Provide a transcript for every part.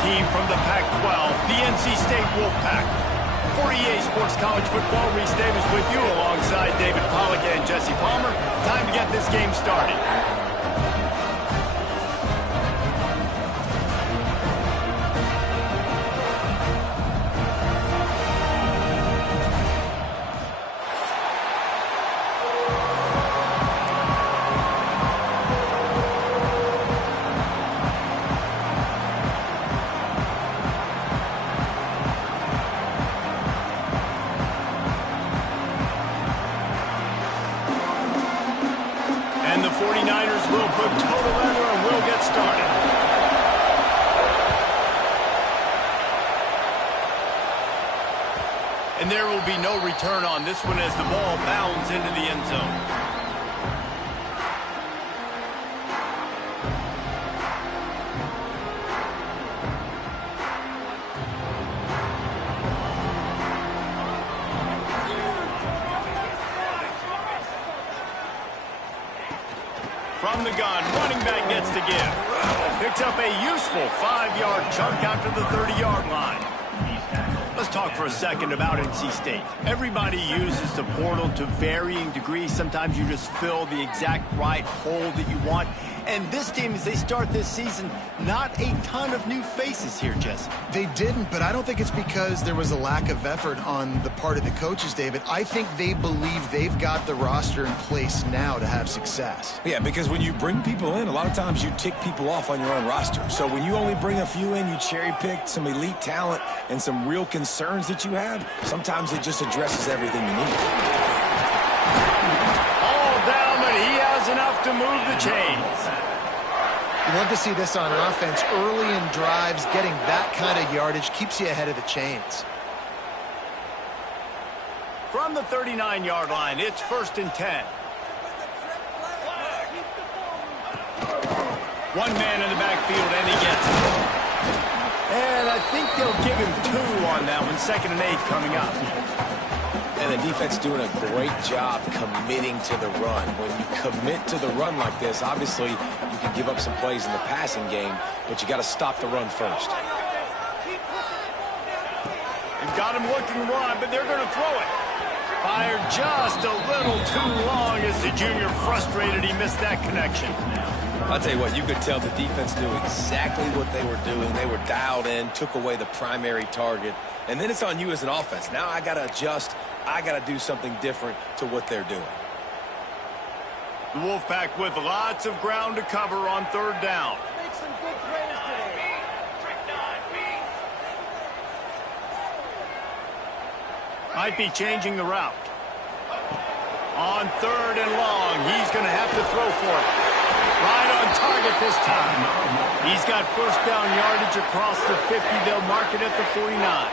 team from the Pac-12, the NC State Wolfpack. For EA Sports College Football, Reese Davis with you alongside David Pollack and Jesse Palmer. Time to get this game started. And the 49ers will put total leather and will get started. And there will be no return on this one as the ball bounds into the end zone. From the gun, running back gets to give. Picks up a useful 5-yard chunk after the 30-yard line. Let's talk for a second about NC State. Everybody uses the portal to varying degrees. Sometimes you just fill the exact right hole that you want. And this team, as they start this season, not a ton of new faces here, Jesse. They didn't, but I don't think it's because there was a lack of effort on the part of the coaches, David. I think they believe they've got the roster in place now to have success. Yeah, because when you bring people in, a lot of times you tick people off on your own roster. So when you only bring a few in, you cherry-pick some elite talent and some real concerns that you have, sometimes it just addresses everything you need. All down, but he has enough to move the chains. You love to see this on offense. Early in drives, getting that kind of yardage keeps you ahead of the chains. From the 39-yard line, it's 1st and 10. One man in the backfield, and he gets it. And I think they'll give him 2 on that one. 2nd and 8 coming up. And the defense doing a great job committing to the run. When you commit to the run like this, obviously you can give up some plays in the passing game, but you got to stop the run first. They've got him looking wide, but they're going to throw it. Fired just a little too long as the junior frustrated. He missed that connection. I'll tell you what, you could tell the defense knew exactly what they were doing. They were dialed in, took away the primary target, and then it's on you as an offense. Now I got to adjust. I got to do something different to what they're doing. The Wolfpack with lots of ground to cover on 3rd down. Make some good plays today. Might be changing the route. On 3rd and long, he's going to have to throw for it. Right on target this time. He's got 1st down yardage across the 50. They'll mark it at the 49.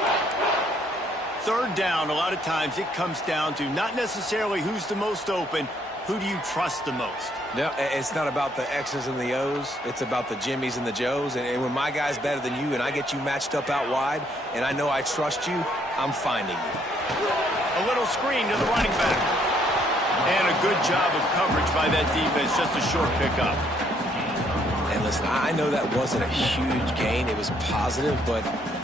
3rd down, a lot of times it comes down to not necessarily who's the most open, who do you trust the most? No, it's not about the X's and the O's. It's about the Jimmys and the Joes. And when my guy's better than you and I get you matched up out wide and I know I trust you, I'm finding you. A little screen to the running back. And a good job of coverage by that defense, just a short pickup. And listen, I know that wasn't a huge gain. It was positive, but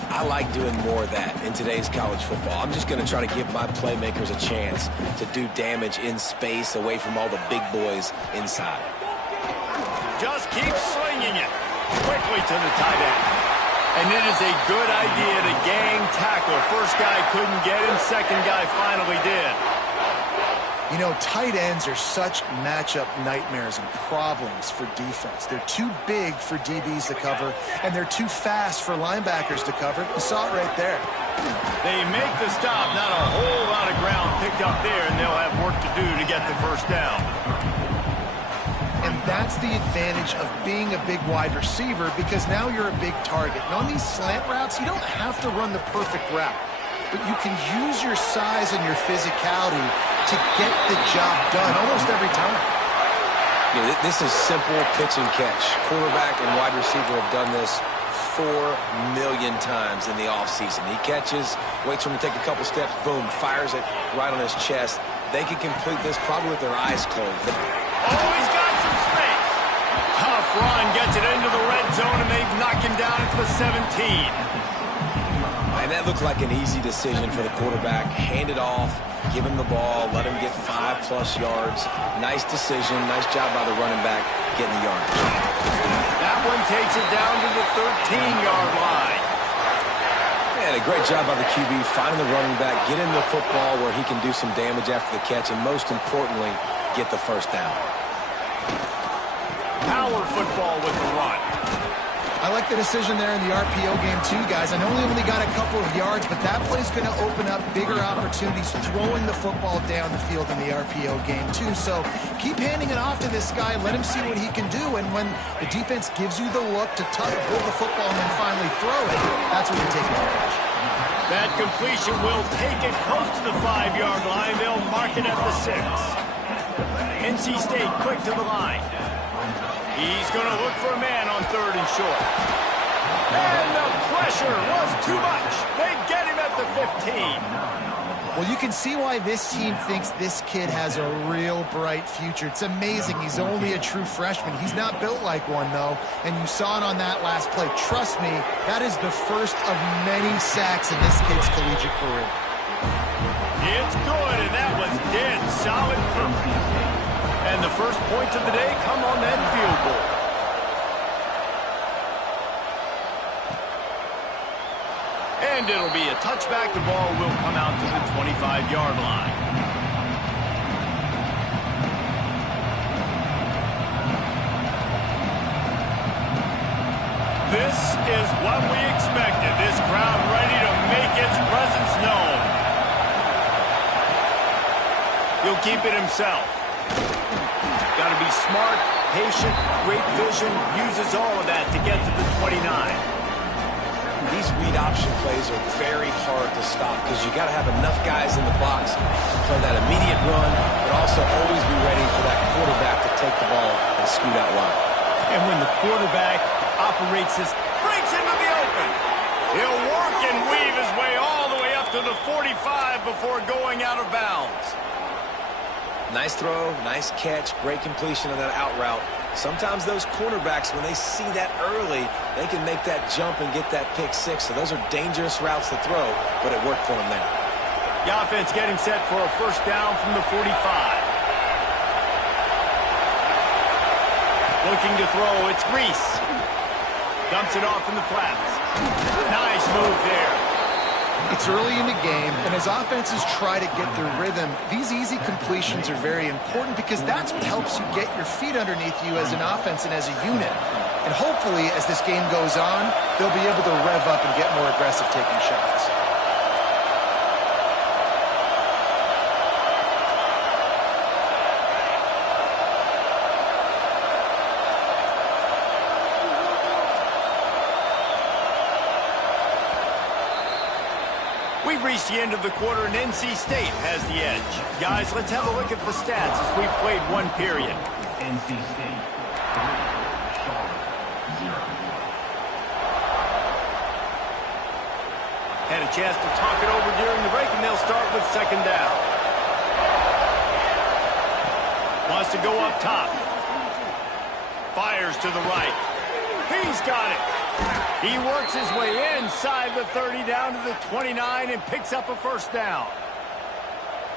I like doing more of that in today's college football. I'm just going to try to give my playmakers a chance to do damage in space away from all the big boys inside. Just keep slinging it quickly to the tight end. And it is a good idea to gang tackle. First guy couldn't get him, second guy finally did. You know, tight ends are such matchup nightmares and problems for defense. They're too big for DBs to cover, and they're too fast for linebackers to cover. You saw it right there. They make the stop. Not a whole lot of ground picked up there, and they'll have work to do to get the 1st down. And that's the advantage of being a big wide receiver, because now you're a big target. And on these slant routes, you don't have to run the perfect route, but you can use your size and your physicality to get the job done almost every time. Yeah, this is simple pitch and catch. Quarterback and wide receiver have done this 4 million times in the offseason. He catches, waits for him to take a couple steps, boom, fires it right on his chest. They can complete this probably with their eyes closed. Oh, he's got some space. Tough run, gets it into the red zone, and they knock him down into the 17. And that looked like an easy decision for the quarterback. Hand it off, give him the ball, let him get 5+ yards. Nice decision. Nice job by the running back getting the yardage. That one takes it down to the 13-yard line. And a great job by the QB finding the running back, get him the football where he can do some damage after the catch, and most importantly, get the first down. Power football with the run. I like the decision there in the RPO game too, guys. I know he only got a couple of yards, but that play's going to open up bigger opportunities throwing the football down the field in the RPO game too. So keep handing it off to this guy. Let him see what he can do. And when the defense gives you the look to pull the football and then finally throw it, that's when you take advantage. That completion will take it close to the 5-yard line. They'll mark it at the 6. NC State quick to the line. He's going to look for a man on 3rd and short. And the pressure was too much. They get him at the 15. Well, you can see why this team thinks this kid has a real bright future. It's amazing. He's only a true freshman. He's not built like one, though. And you saw it on that last play. Trust me, that is the first of many sacks in this kid's collegiate career. It's good, and that was dead solid coverage. And the first points of the day come on that field goal. And it'll be a touchback. The ball will come out to the 25-yard line. This is what we expected. This crowd ready to make its presence known. He'll keep it himself. Got to be smart, patient, great vision, uses all of that to get to the 29. These read option plays are very hard to stop because you got to have enough guys in the box to play that immediate run, but also always be ready for that quarterback to take the ball and scoot out wide. And when the quarterback operates this, breaks into the open. He'll work and weave his way all the way up to the 45 before going out of bounds. Nice throw, nice catch, great completion on that out route. Sometimes those cornerbacks, when they see that early, they can make that jump and get that pick 6. So those are dangerous routes to throw, but it worked for them there. The offense getting set for a first down from the 45. Looking to throw, it's Reese. Dumps it off in the flats. Nice move there. It's early in the game, and as offenses try to get their rhythm, these easy completions are very important because that's what helps you get your feet underneath you as an offense and as a unit. And hopefully, as this game goes on, they'll be able to rev up and get more aggressive taking shots. We've reached the end of the quarter, and NC State has the edge. Guys, let's have a look at the stats as we've played one period. NC State, 3, Charlotte, 0. Had a chance to talk it over during the break, and they'll start with 2nd down. Wants to go up top. Fires to the right. He's got it. He works his way inside the 30 down to the 29 and picks up a first down.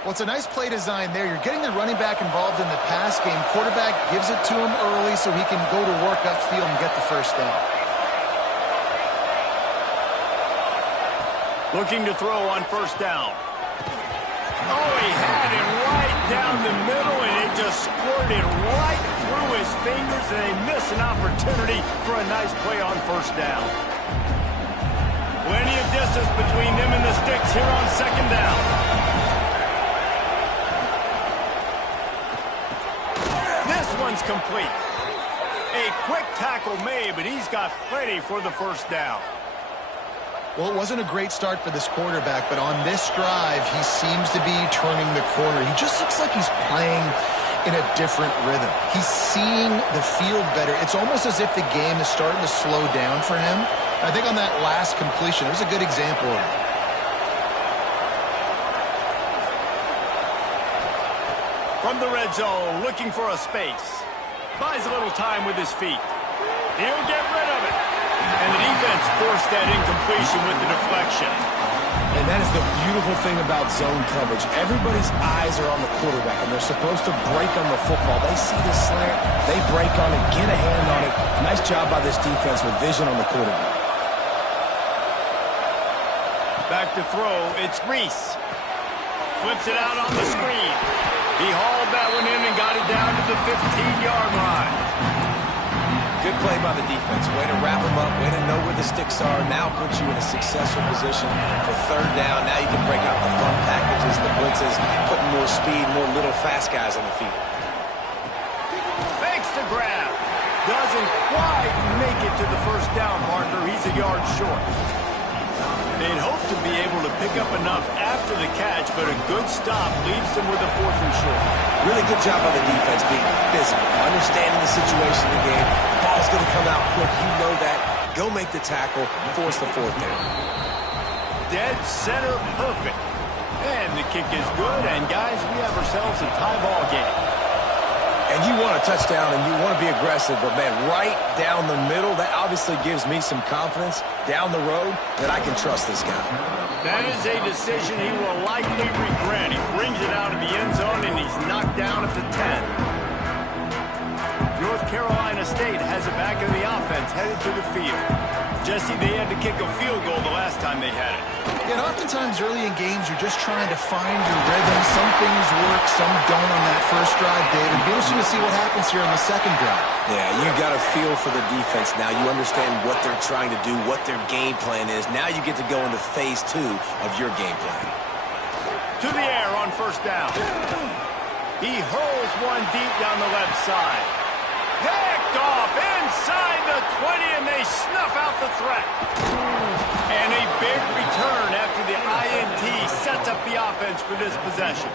Well, it's a nice play design there. You're getting the running back involved in the pass game. Quarterback gives it to him early so he can go to work upfield and get the first down. Looking to throw on first down. Oh, he had it right down the middle, and it just squirted right through his fingers, and they miss an opportunity for a nice play on first down. Plenty of distance between them and the sticks here on 2nd down. This one's complete. A quick tackle made, but he's got plenty for the first down. Well, it wasn't a great start for this quarterback, but on this drive, he seems to be turning the corner. He just looks like he's playing in a different rhythm. He's seeing the field better. It's almost as if the game is starting to slow down for him. I think on that last completion, it was a good example of it. From the red zone, looking for a space. Buys a little time with his feet. He'll get rid of it. And the defense forces forced that incompletion with the deflection. And that is the beautiful thing about zone coverage. Everybody's eyes are on the quarterback, and they're supposed to break on the football. They see the slant, they break on it, get a hand on it. Nice job by this defense with vision on the quarterback. Back to throw, it's Reese. Flips it out on the screen. He hauled that one in and got it down to the 15-yard line. Good play by the defense. Way to wrap them up. Way to know where the sticks are. Now puts you in a successful position for third down. Now you can break out the fun packages, the blitzes, putting more speed, more little fast guys on the field. Makes the grab. Doesn't quite make it to the first down marker. He's a yard short. They'd hope to be able to pick up enough after the catch, but a good stop leaves them with a 4th and short. Really good job by the defense being physical, understanding the situation in the game. Ball's going to come out quick. You know that. Go make the tackle, force the 4th down. Dead center perfect. And the kick is good, and guys, we have ourselves a tie ball game. And you want a touchdown, and you want to be aggressive, but, man, right down the middle, that obviously gives me some confidence down the road that I can trust this guy. That is a decision he will likely regret. He brings it out of the end zone, and he's knocked down at the 10. North Carolina State has it back in the offense, headed to the field. Jesse, they had to kick a field goal the last time they had it. And oftentimes early in games, you're just trying to find your rhythm. Some things work, some don't on that first drive, David. It'll be interesting to see what happens here on the second drive. Yeah, you got a feel for the defense now. You understand what they're trying to do, what their game plan is. Now you get to go into phase 2 of your game plan. To the air on first down. He hurls one deep down the left side. Picked off inside the 20, and they snuff out the threat. And a big return after the INT sets up the offense for this possession.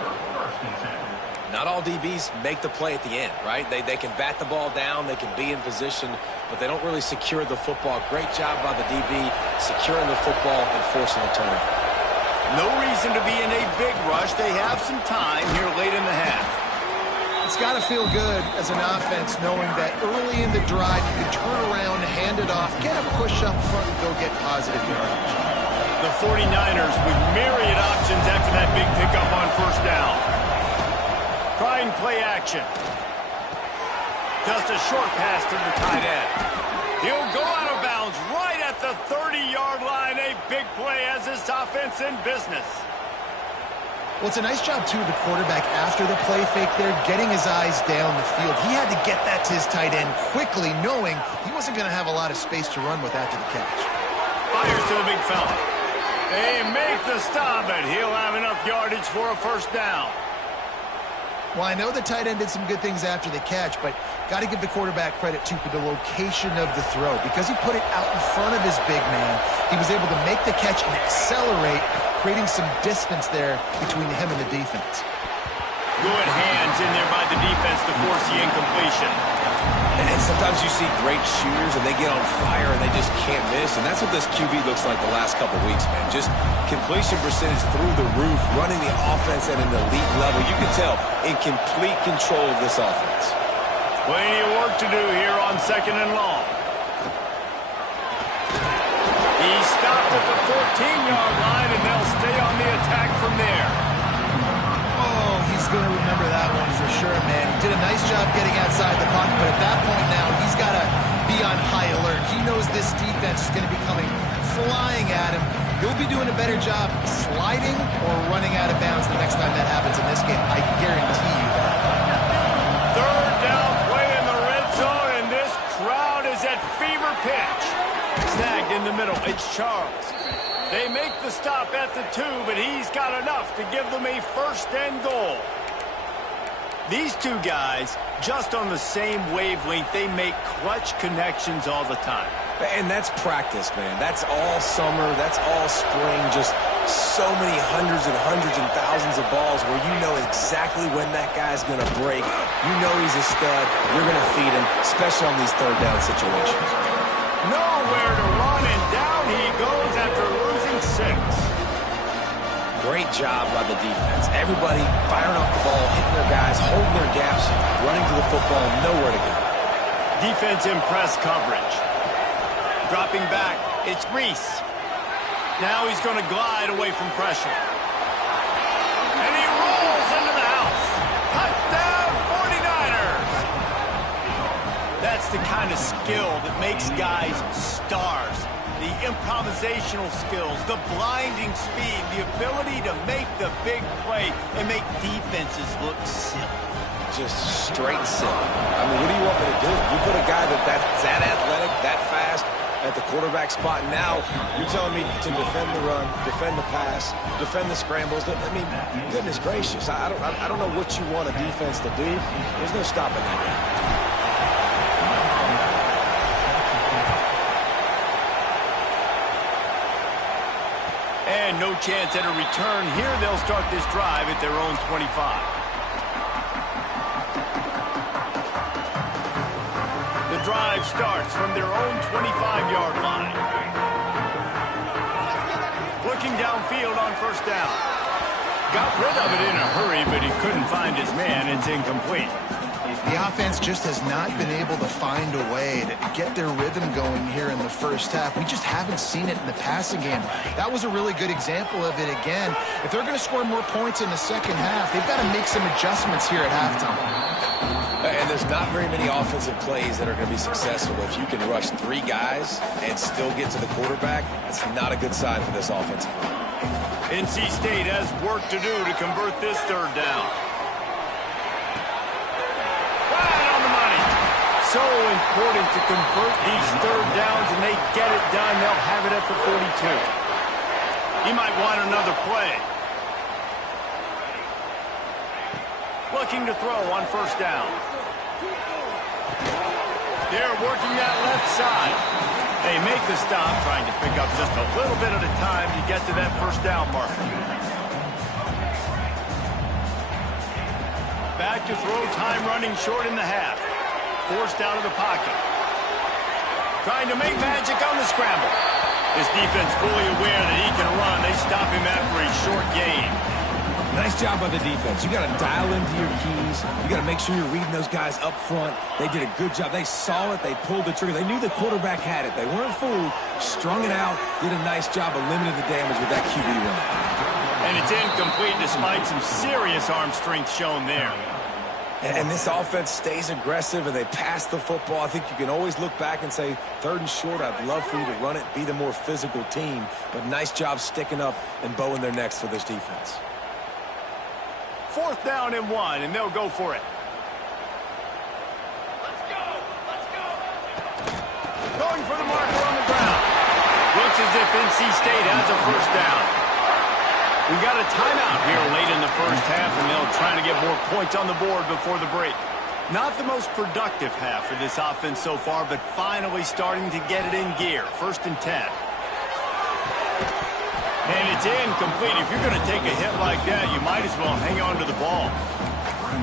Not all DBs make the play at the end, right? They can bat the ball down, they can be in position, but they don't really secure the football. Great job by the DB securing the football and forcing the turnover. No reason to be in a big rush. They have some time here late in the half. It's got to feel good as an offense knowing that early in the drive you can turn around, hand it off, get a push up front, and go get positive yardage. The 49ers with myriad options after that big pickup on first down. Trying play action. Just a short pass to the tight end. He'll go out of bounds right at the 30-yard line. A big play as this offense in business. Well, it's a nice job, too, of the quarterback after the play fake there, getting his eyes down the field. He had to get that to his tight end quickly, knowing he wasn't going to have a lot of space to run with after the catch. Fires to the big fella. They make the stop, and he'll have enough yardage for a first down. Well, I know the tight end did some good things after the catch, but got to give the quarterback credit, too, for the location of the throw. Because he put it out in front of his big man, he was able to make the catch and accelerate, creating some distance there between him and the defense. Good hands in there by the defense to force the incompletion. And sometimes you see great shooters and they get on fire and they just can't miss. And that's what this QB looks like the last couple weeks, man. Just completion percentage through the roof, running the offense at an elite level. You can tell in complete control of this offense. Plenty of work to do here on second and long. He stopped at the 14-yard line, and they'll stay on the attack from there. Oh, he's going to remember that one for sure, man. He did a nice job getting outside the pocket, but at that point now, he's got to be on high alert. He knows this defense is going to be coming flying at him. He'll be doing a better job sliding or running out of bounds the next time that happens in this game. I guarantee you that. Third down play in the red zone, and this crowd is at fever pitch. Snagged in the middle, it's Charles. They make the stop at the 2, but he's got enough to give them a first and goal. These two guys, just on the same wavelength, they make clutch connections all the time. And that's practice, man. That's all summer. That's all spring. Just so many hundreds and thousands of balls where you know exactly when that guy's going to break. You know he's a stud. You're going to feed him, especially on these third down situations. Nowhere to run, and down he goes after losing 6. Great job by the defense. Everybody firing off the ball, hitting their guys, holding their gaps, running to the football, nowhere to go. Defense in press coverage. dropping back. It's Reese. Now he's going to glide away from pressure. And he rolls into the house. Touchdown, 49ers! That's the kind of skill that makes guys stars. The improvisational skills, the blinding speed, the ability to make the big play and make defenses look silly. Just straight silly. I mean, what do you want me to do? You put a guy that's that athletic, that fast at the quarterback spot. Now you're telling me to defend the run, defend the pass, defend the scrambles. I mean, goodness gracious. I don't know what you want a defense to do. There's no stopping that now. And no chance at a return here. They'll start this drive at their own 25. The drive starts from their own 25-yard line. Looking downfield on first down. Got rid of it in a hurry, but he couldn't find his man. It's incomplete. The offense just has not been able to find a way to get their rhythm going here in the first half. We just haven't seen it in the passing game. That was a really good example of it again. If they're going to score more points in the second half, they've got to make some adjustments here at halftime. And there's not very many offensive plays that are going to be successful. If you can rush 3 guys and still get to the quarterback, that's not a good sign for this offensive line. NC State has work to do to convert this third down. Right on the money. So important to convert these third downs, and they get it done. They'll have it at the 42. He might want another play. Looking to throw on first down. They're working that left side. They make the stop, trying to pick up just a little bit at a time to get to that first down marker. Back to throw, time running short in the half. Forced out of the pocket. Trying to make magic on the scramble. This defense fully aware that he can run. They stop him after a short gain. Nice job by the defense. You got to dial into your keys. You got to make sure you're reading those guys up front. They did a good job. They saw it. They pulled the trigger. They knew the quarterback had it. They weren't fooled. Strung it out. Did a nice job of limiting the damage with that QB run. And it's incomplete despite some serious arm strength shown there. And this offense stays aggressive and they pass the football. I think you can always look back and say, 3rd and short, I'd love for you to run it, be the more physical team. But nice job sticking up and bowing their necks for this defense. 4th down and 1, and they'll go for it. Let's go! Let's go! Going for the marker on the ground. Looks as if NC State has a first down. We got a timeout here late in the first half, and they'll try to get more points on the board before the break. Not the most productive half for this offense so far, but finally starting to get it in gear. 1st and 10. And it's incomplete. If you're going to take a hit like that, you might as well hang on to the ball.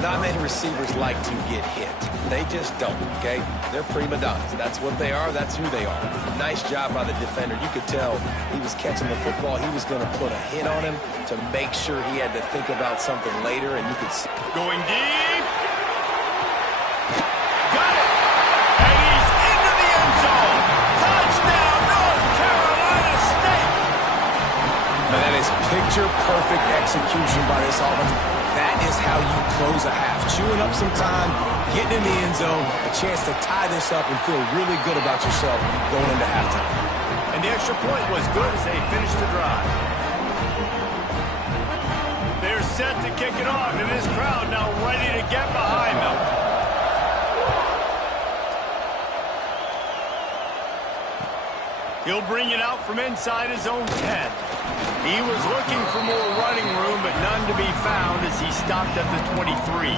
Not many receivers like to get hit. They just don't, okay? They're prima donnas. That's what they are. That's who they are. Nice job by the defender. You could tell he was catching the football. He was going to put a hit on him to make sure he had to think about something later, and you could see. Going deep. Got it. And he's into the end zone. Touchdown, North Carolina State. And that is picture-perfect execution by this offense. That is how you close a half. Chewing up some time, getting in the end zone, a chance to tie this up and feel really good about yourself going into halftime. And the extra point was good as they finished the drive. They're set to kick it off, and this crowd now ready to get behind them. He'll bring it out from inside his own 10. He was looking for more running room, but none to be found as he stopped at the 23.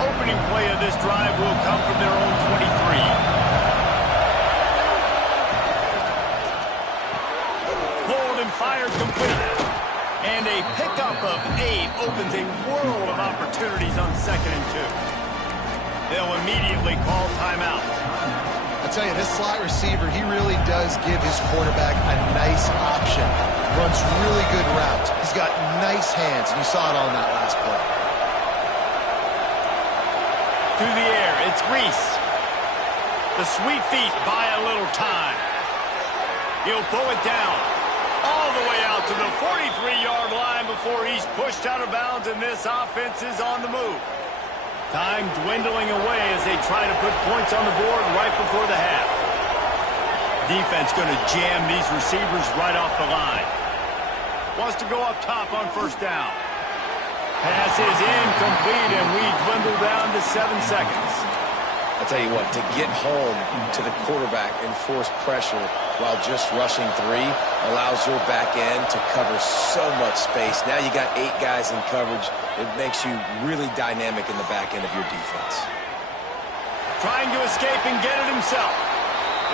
Opening play of this drive will come from their own 23. Pulled and fired complete. And a pickup of 8 opens a world of opportunities on 2nd and 2. They'll immediately call timeout. I tell you, this slot receiver, he really does give his quarterback a nice option. Runs really good routes. He's got nice hands, and you saw it on that last play. Through the air, it's Reese. The sweet feet buy a little time. He'll pull it down all the way out to the 43-yard line before he's pushed out of bounds, and this offense is on the move. Time dwindling away as they try to put points on the board right before the half. Defense going to jam these receivers right off the line. Wants to go up top on first down. Pass is incomplete, and we dwindle down to 7 seconds. I tell you what, to get home to the quarterback and force pressure while just rushing 3 allows your back end to cover so much space. Now you got 8 guys in coverage. It makes you really dynamic in the back end of your defense. Trying to escape and get it himself.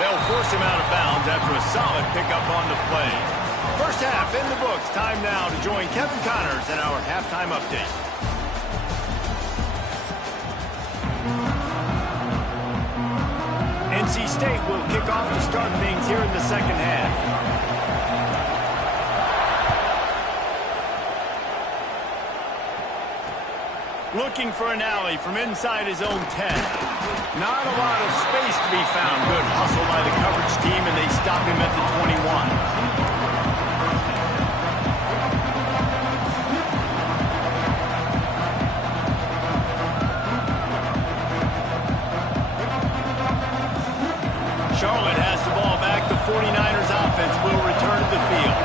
They'll force him out of bounds after a solid pickup on the play. First half in the books. Time now to join Kevin Connors in our halftime update. NC State will kick off to start things here in the second half. Looking for an alley from inside his own 10. Not a lot of space to be found. Good hustle by the coverage team, and they stop him at the 21. Charlotte has the ball back. The 49ers offense will return to the field.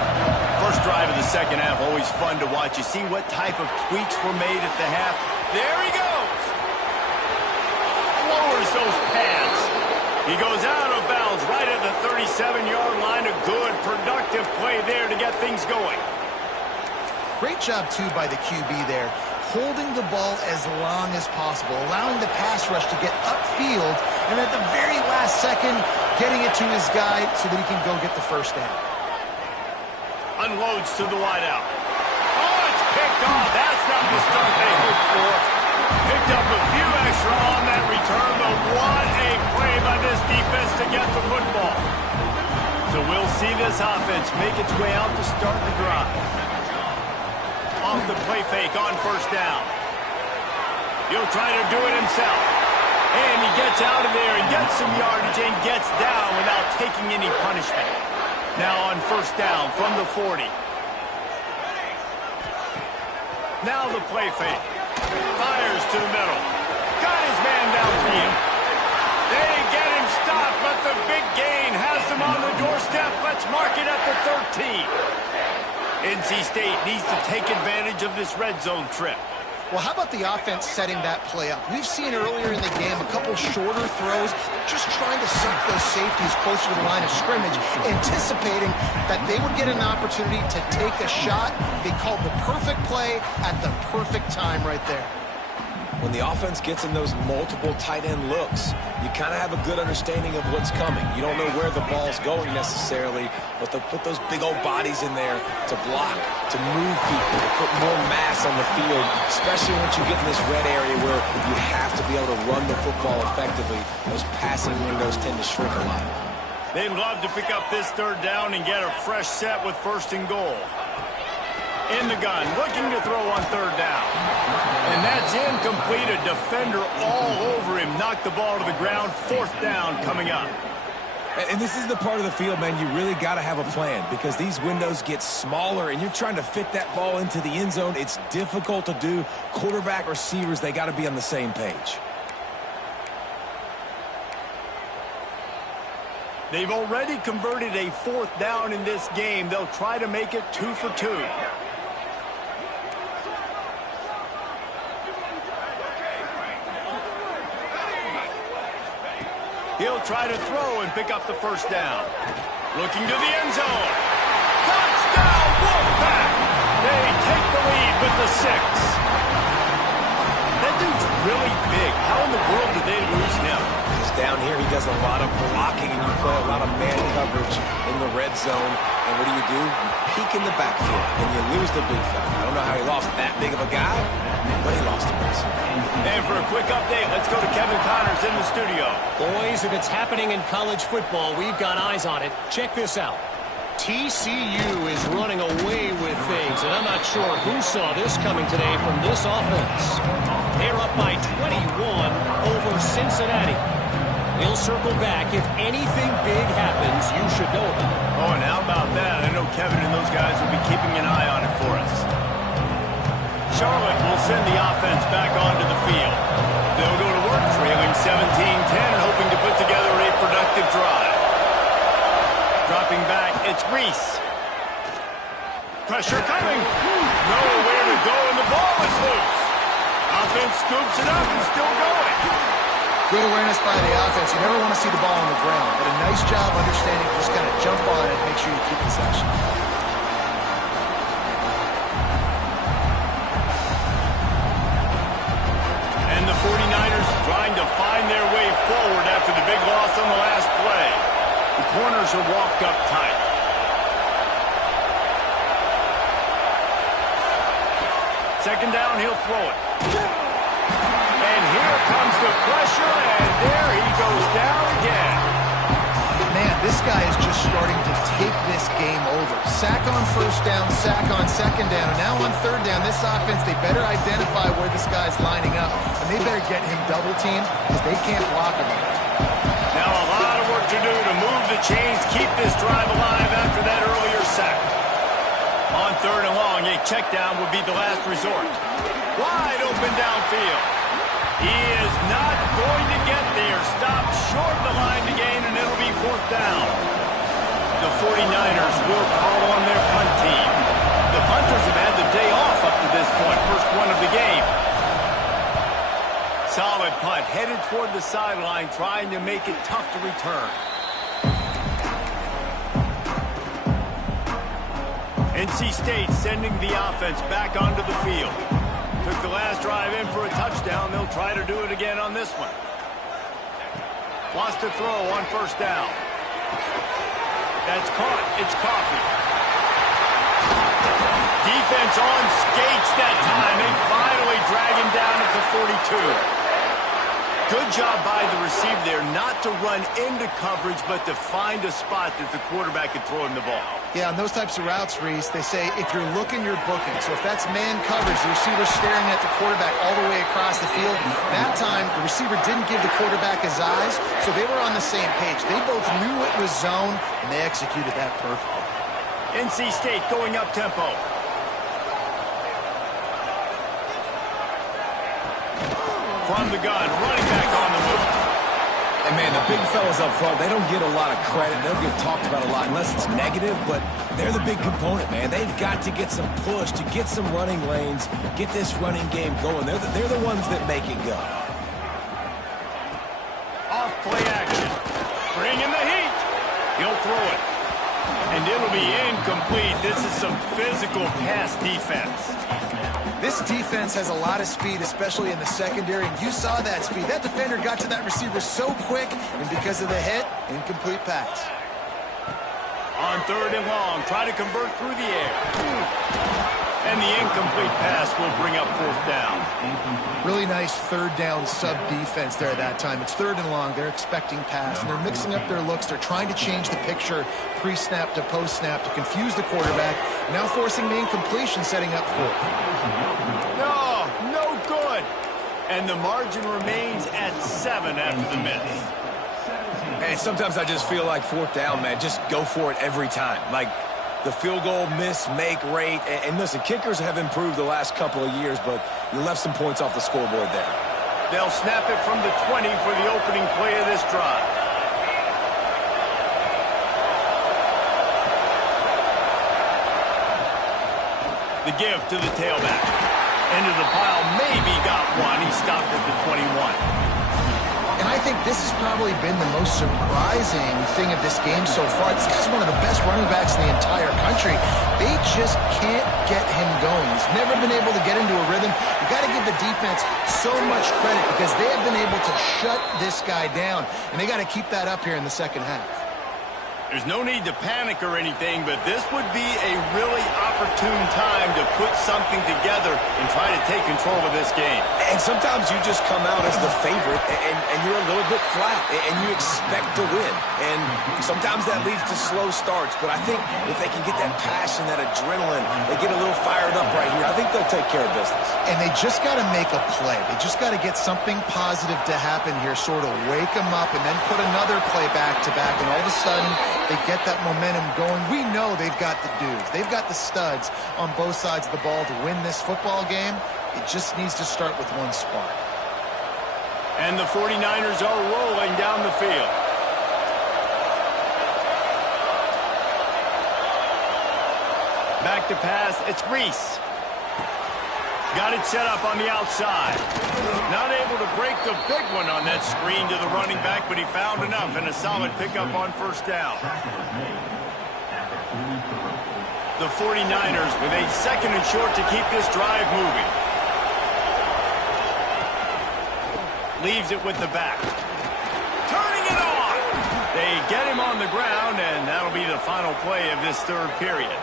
First drive of the second half, always fun to watch. You see what type of tweaks were made at the half. There he goes. Lowers those pads. He goes out of bounds right at the 37-yard line. A good, productive play there to get things going. Great job, too, by the QB there. Holding the ball as long as possible, allowing the pass rush to get upfield, and at the very last second, getting it to his guy so that he can go get the first down. Unloads to the wideout. Oh, it's picked off. That's not the start they hoped for. Picked up a few extra on that return, but what a play by this defense to get the football. So we'll see this offense make its way out to start the drive. Off the play fake on first down. He'll try to do it himself. And he gets out of there and gets some yardage and gets down without taking any punishment. Now on first down from the 40. Now the play fake. Fires to the middle. Got his man down for him. They get him stopped, but the big gain has them on the doorstep. Let's mark it at the 13. NC State needs to take advantage of this red zone trip. Well, how about the offense setting that play up? We've seen earlier in the game a couple shorter throws, just trying to suck those safeties closer to the line of scrimmage, anticipating that they would get an opportunity to take a shot. They called the perfect play at the perfect time right there. When the offense gets in those multiple tight end looks, you kind of have a good understanding of what's coming. You don't know where the ball's going necessarily, but they'll put those big old bodies in there to block, to move people, to put more mass on the field, especially once you get in this red area where you have to be able to run the football effectively. Those passing windows tend to shrink a lot. They'd love to pick up this third down and get a fresh set with first and goal. In the gun, looking to throw on third down. And that's incomplete. A defender all over him. Knocked the ball to the ground. Fourth down coming up. And this is the part of the field, man, you really got to have a plan because these windows get smaller and you're trying to fit that ball into the end zone. It's difficult to do. Quarterback, receivers, they got to be on the same page. They've already converted a fourth down in this game. They'll try to make it 2 for 2. He'll try to throw and pick up the first down. Looking to the end zone. Touchdown, Wolfpack! They take the lead with the 6. That dude's really big. How in the world did they lose him? He's down here. He does a lot of blocking, and you play a lot of man coverage in the red zone. And what do? You peek in the backfield, and you lose the big fella. I don't know how he lost that big of a guy, but he lost the person. And And for a quick update, let's go to Kevin Connors in the studio. Boys, if it's happening in college football, we've got eyes on it. Check this out. TCU is running away with things, and I'm not sure who saw this coming today from this offense. They're up by 21 over Cincinnati. They'll circle back. If anything big happens, you should know about it. Oh, and how about that? I know Kevin and those guys will be keeping an eye on it for us. Charlotte will send the offense back onto the field. They'll go to work trailing 17-10 and hoping to put together a productive drive. Dropping back, it's Reese. Pressure coming. Nowhere to go, and the ball is loose. Offense scoops it up and still going. Good awareness by the offense. You never want to see the ball on the ground, but a nice job understanding just kind of jump on it and make sure you keep possession. And the 49ers trying to find their way forward after the big loss on the last play. The corners are walked up tight. Second down, he'll throw it. And here comes the pressure, and there he goes down again. Man, this guy is just starting to take this game over. Sack on first down, sack on second down, and now on third down, this offense, they better identify where this guy's lining up, and they better get him double-teamed because they can't block him. Now a lot of work to do to move the chains, keep this drive alive after that earlier sack. On third and long, a check down would be the last resort. Wide open downfield. He is not going to get there. Stopped short of the line to gain, and it'll be fourth down. The 49ers will call on their punt team. The punters have had the day off up to this point. First one of the game. Solid punt, headed toward the sideline, trying to make it tough to return. NC State sending the offense back onto the field. Took the last drive in for a touchdown. They'll try to do it again on this one. Lost a throw on first down. That's caught. It's Coffee. Defense on skates that time. They finally drag him down at the 42. Good job by the receiver there not to run into coverage, but to find a spot that the quarterback could throw him the ball. Yeah, on those types of routes, Reese, they say if you're looking, you're booking. So if that's man coverage, the receiver's staring at the quarterback all the way across the field. That time, the receiver didn't give the quarterback his eyes, so they were on the same page. They both knew it was zone, and they executed that perfectly. NC State going up tempo. From the gun, running back on the move. And, man, the big fellas up front, they don't get a lot of credit. They don't get talked about a lot unless it's negative, but they're the big component, man. They've got to get some push, to get some running lanes, get this running game going. They're the ones that make it go. Off play action. Bring in the heat. He'll throw it. And it'll be incomplete. This is some physical pass defense. This defense has a lot of speed, especially in the secondary, and you saw that speed. That defender got to that receiver so quick, and because of the hit, incomplete pass. On third and long, try to convert through the air. And the incomplete pass will bring up fourth down. Really nice third down sub-defense there at that time. It's third and long. They're expecting pass, and they're mixing up their looks. They're trying to change the picture pre-snap to post-snap to confuse the quarterback, now forcing the incompletion, setting up fourth. No good. And the margin remains at 7 after the miss. Hey, sometimes I just feel like fourth down, man. Just go for it every time. Like the field goal miss-make rate. And listen, kickers have improved the last couple of years, but you left some points off the scoreboard there. They'll snap it from the 20 for the opening play of this drive. The give to the tailback. Into the pile, maybe got one. He stopped at the 21. And I think this has probably been the most surprising thing of this game so far. This guy's one of the best running backs in the entire country. They just can't get him going. He's never been able to get into a rhythm. You got to give the defense so much credit because they have been able to shut this guy down, and they got to keep that up here in the second half. There's no need to panic or anything, but this would be a really opportune time to put something together and try to take control of this game. And sometimes you just come out as the favorite, and you're a little bit flat, and you expect to win. And sometimes that leads to slow starts, but I think if they can get that passion, that adrenaline, they get a little fired up right here, I think they'll take care of business. And they just got to make a play. They just got to get something positive to happen here, sort of wake them up, and then put another play back-to-back, and all of a sudden they get that momentum going. We know they've got the dudes. They've got the studs on both sides of the ball to win this football game. It just needs to start with one spark. And the 49ers are rolling down the field. Back to pass. It's Reese. Got it set up on the outside. Not able to break the big one on that screen to the running back, but he found enough and a solid pickup on first down. The 49ers with a second and short to keep this drive moving. Leaves it with the back. Turning it on! They get him on the ground, and that'll be the final play of this third period.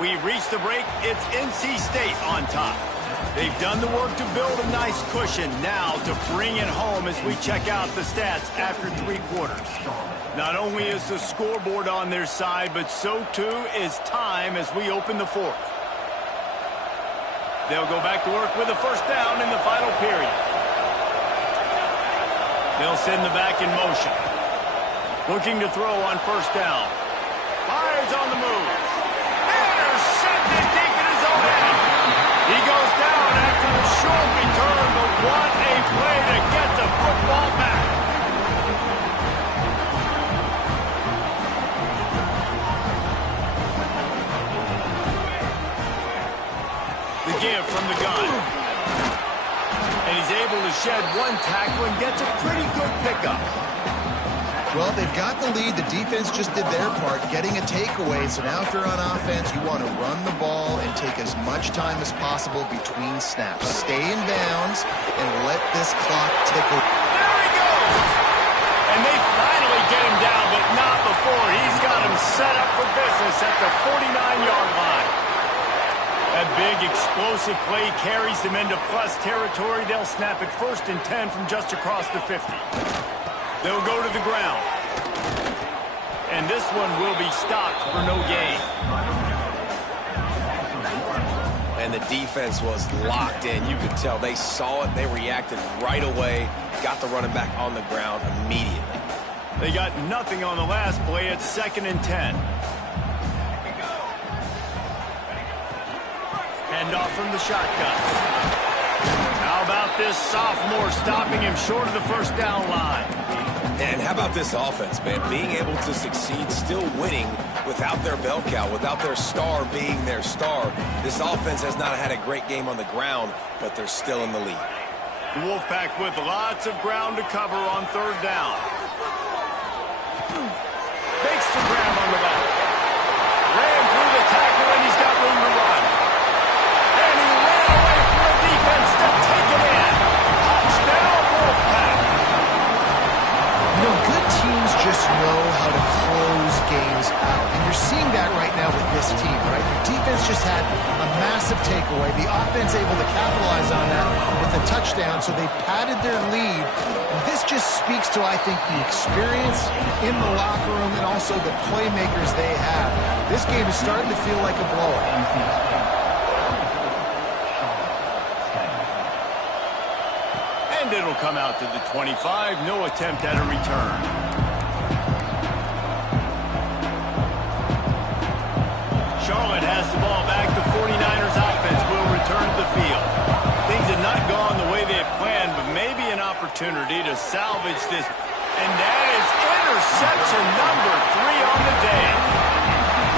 We've reached the break. It's NC State on top. They've done the work to build a nice cushion. Now to bring it home as we check out the stats after 3 quarters. Not only is the scoreboard on their side, but so too is time as we open the fourth. They'll go back to work with a first down in the final period. They'll send the back in motion. Looking to throw on first down. Fires on the move. Intercepted deep in his own end. He goes down after the short return, but what a play to get the football back. The give from the gun. And he's able to shed one tackle and gets a pretty good pickup. Well, they've got the lead. The defense just did their part, getting a takeaway. So now if you're on offense, you want to run the ball and take as much time as possible between snaps. Stay in bounds and let this clock tick. There he goes! And they finally get him down, but not before. He's got him set up for business at the 49-yard line. That big explosive play carries them into plus territory. They'll snap it 1st and 10 from just across the 50. They'll go to the ground. And this one will be stopped for no gain. And the defense was locked in. You could tell they saw it. They reacted right away. Got the running back on the ground immediately. They got nothing on the last play. It's 2nd and 10. Hand off from the shotgun. How about this sophomore stopping him short of the first down line? And how about this offense, man? Being able to succeed, still winning without their bell cow, without their star being their star. This offense has not had a great game on the ground, but they're still in the lead. The Wolfpack with lots of ground to cover on 3rd down. Makes the grab on the back. Ran through the tackle, and he's got room to run. And he ran away from the defense to take it in. Touchdown, Wolfpack. You know, good teams just know how to close games out. And you're seeing that right now with this team, right? The defense just had a massive takeaway. The offense able to capitalize on that with a touchdown, so they padded their lead. And this just speaks to, I think, the experience in the locker room and also the playmakers they have. This game is starting to feel like a blowout. And it'll come out to the 25. No attempt at a return. Charlotte has the ball back. The 49ers offense will return to the field. Things have not gone the way they had planned, but maybe an opportunity to salvage this. And that is interception number 3 on the day.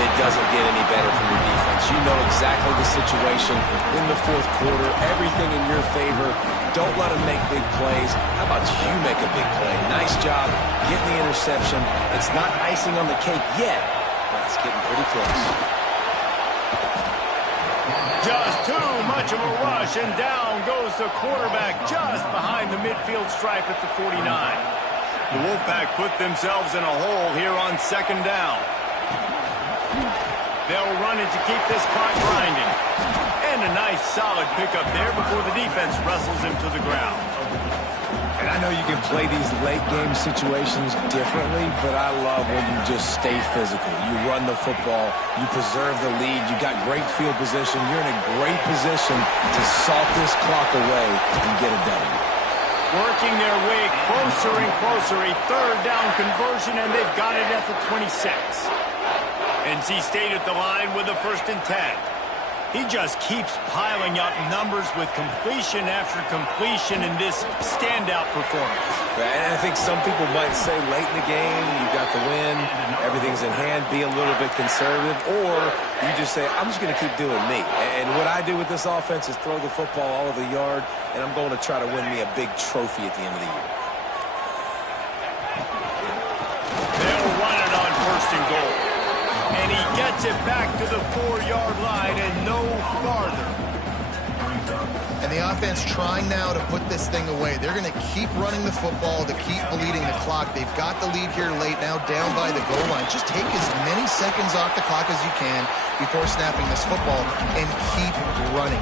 It doesn't get any better from your defense. You know exactly the situation in the 4th quarter. Everything in your favor. Don't let them make big plays. How about you make a big play? Nice job getting the interception. It's not icing on the cake yet, but it's getting pretty close. Just too much of a rush, and down goes the quarterback just behind the midfield stripe at the 49. The Wolfpack put themselves in a hole here on second down. They'll run it to keep this clock grinding. And a nice solid pickup there before the defense wrestles him to the ground. And I know you can play these late game situations differently, but I love when you just stay physical. You run the football, you preserve the lead, you got great field position, you're in a great position to salt this clock away and get it done. Working their way closer and closer, a third down conversion, and they've got it at the 26. NC State at the line with a 1st and 10. He just keeps piling up numbers with completion after completion in this standout performance. And I think some people might say late in the game, you got the win, everything's in hand, be a little bit conservative, or you just say, I'm just going to keep doing me. And what I do with this offense is throw the football all over the yard, and I'm going to try to win me a big trophy at the end of the year. They'll run it on 1st and goal. And he gets it back to the 4-yard line and no farther. And the offense trying now to put this thing away. They're going to keep running the football to keep bleeding the clock. They've got the lead here late, now down by the goal line. Just take as many seconds off the clock as you can before snapping this football and keep running.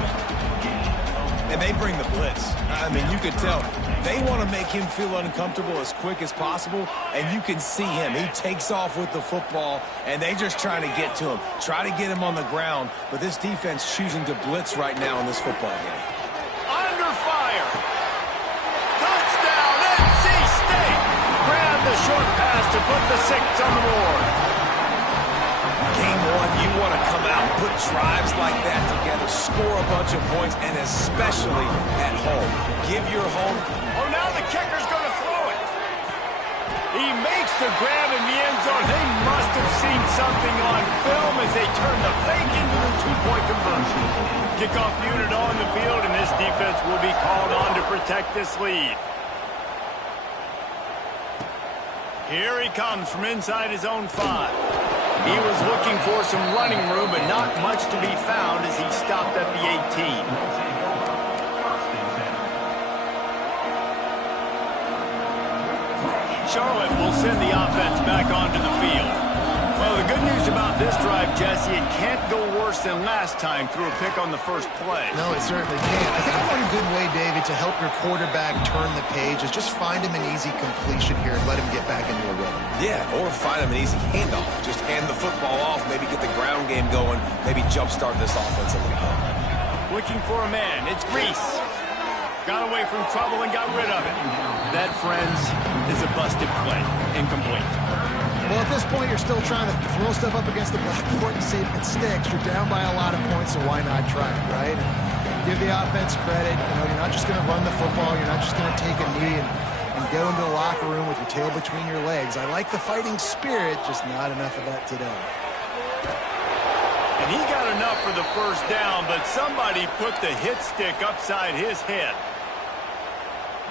And they bring the blitz. I mean, you could tell. They want to make him feel uncomfortable as quick as possible, and you can see him. He takes off with the football, and they just trying to get to him, try to get him on the ground, but this defense choosing to blitz right now in this football game. Under fire. Touchdown, NC State. Grab the short pass to put the 6 on the board. Game one, you want to come out and put drives like that together, score a bunch of points, and especially at home. Give your home. Oh, now the kicker's going to throw it. He makes the grab in the end zone. They must have seen something on film as they turn the fake into the 2-point conversion. Kickoff unit on the field, and this defense will be called on to protect this lead. Here he comes from inside his own 5. He was looking for some running room, but not much to be found as he stopped at the 18. Charlotte will send the offense back onto the field. Well, the good news about this drive, Jesse, it can't go worse than last time through a pick on the first play. No, it certainly can't. I think one good way, David, to help your quarterback turn the page is just find him an easy completion here and let him get back into a rhythm. Yeah, or find him an easy handoff. Just hand the football off, maybe get the ground game going, maybe jumpstart this offense a little bit. Looking for a man. It's Reese. Got away from trouble and got rid of it. That, friends, is a busted play. Incomplete. Well, at this point, you're still trying to throw stuff up against the court and see if it sticks. You're down by a lot of points, so why not try it, right? Give the offense credit. You know, you're not just going to run the football. You're not just going to take a knee and go into the locker room with your tail between your legs. I like the fighting spirit, just not enough of that today. And he got enough for the first down, but somebody put the hit stick upside his head.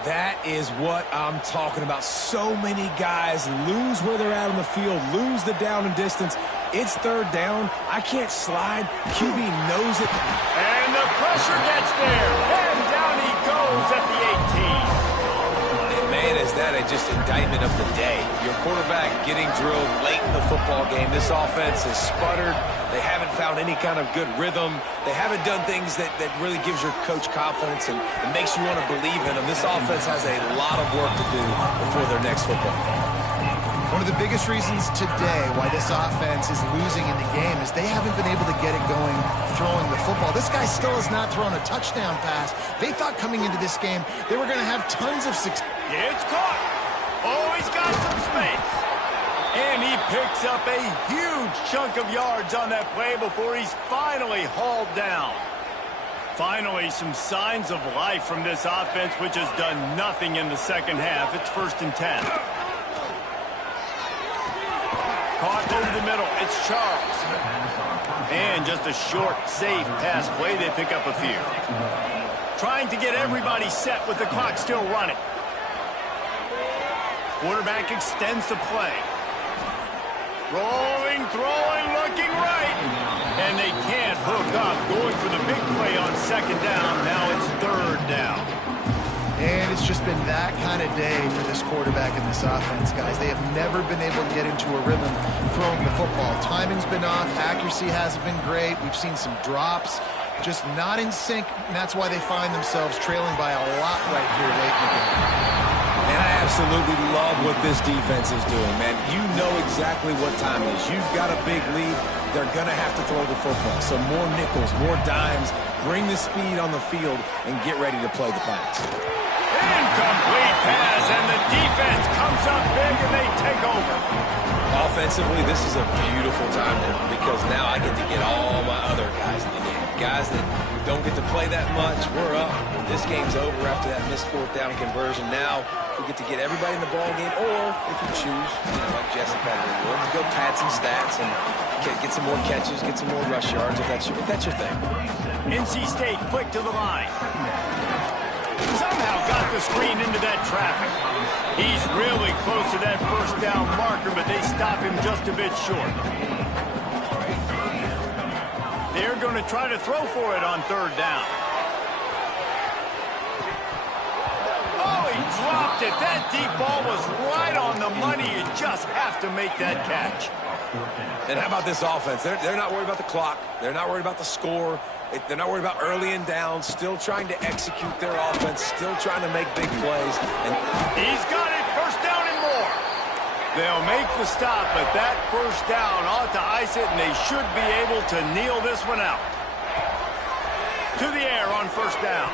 That is what I'm talking about. So many guys lose where they're at on the field, lose the down and distance. It's third down. I can't slide. QB knows it. And the pressure gets there. And down he goes at the 18. And man, is that just indictment of the day. Your quarterback getting drilled late in the football game. This offense has sputtered. They haven't found any kind of good rhythm. They haven't done things that really gives your coach confidence and makes you want to believe in them. This offense has a lot of work to do before their next football game. One of the biggest reasons today why this offense is losing in the game is they haven't been able to get it going throwing the football. This guy still has not thrown a touchdown pass. They thought coming into this game they were going to have tons of success. It's caught. Oh, he's got some space. And he picks up a huge chunk of yards on that play before he's finally hauled down. Finally, some signs of life from this offense, which has done nothing in the second half. It's 1st and 10. Caught over the middle. It's Charles. And just a short, safe pass play. They pick up a few. Trying to get everybody set with the clock still running. Quarterback extends the play. Rolling, throwing, looking right. And they can't hook up, going for the big play on second down. Now it's third down. And it's just been that kind of day for this quarterback and this offense, guys. They have never been able to get into a rhythm throwing the football. Timing's been off. Accuracy hasn't been great. We've seen some drops, just not in sync, and that's why they find themselves trailing by a lot right here late in the game. And I absolutely love what this defense is doing, man. You know exactly what time it is. You've got a big lead. They're going to have to throw the football. So more nickels, more dimes, bring the speed on the field, and get ready to play the pass. Incomplete pass, and the defense comes up big, and they take over. Offensively, this is a beautiful time because now I get to get all my other guys in the game. Guys that don't get to play that much, we're up. This game's over after that missed fourth down conversion. Now we get to get everybody in the ball game, or if you choose, like Jesse probably would, to go pad some stats and get some more catches, get some more rush yards if that's your thing. NC State quick to the line. Somehow got the screen into that traffic. He's really close to that first down marker, but they stop him just a bit short. They're going to try to throw for it on third down. Oh, he dropped it. That deep ball was right on the money. You just have to make that catch. And how about this offense? They're not worried about the clock. They're not worried about the score. They're not worried about early and down. Still trying to execute their offense. Still trying to make big plays. And he's got it. First down and more. They'll make the stop, but that first down ought to ice it, and they should be able to kneel this one out. To the air on first down.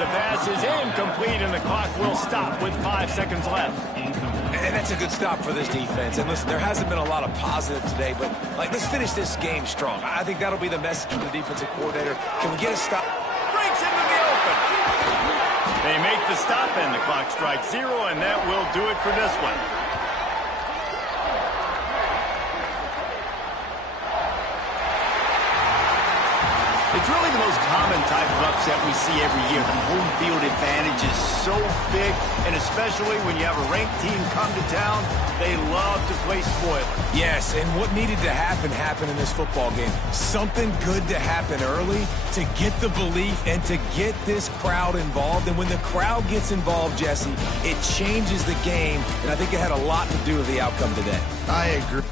The pass is incomplete, and the clock will stop with 5 seconds left. And that's a good stop for this defense. And listen, there hasn't been a lot of positive today, but let's finish this game strong. I think that'll be the message from the defensive coordinator. Can we get a stop? Breaks into the open. They make the stop, and the clock strikes 0, and that will do it for this one. It's really the most common type of upset we see every year. The home field advantage is so big, and especially when you have a ranked team come to town, they love to play spoiler. Yes, and what needed to happen happened in this football game. Something good to happen early to get the belief and to get this crowd involved. And when the crowd gets involved, Jesse, it changes the game, and I think it had a lot to do with the outcome today. I agree.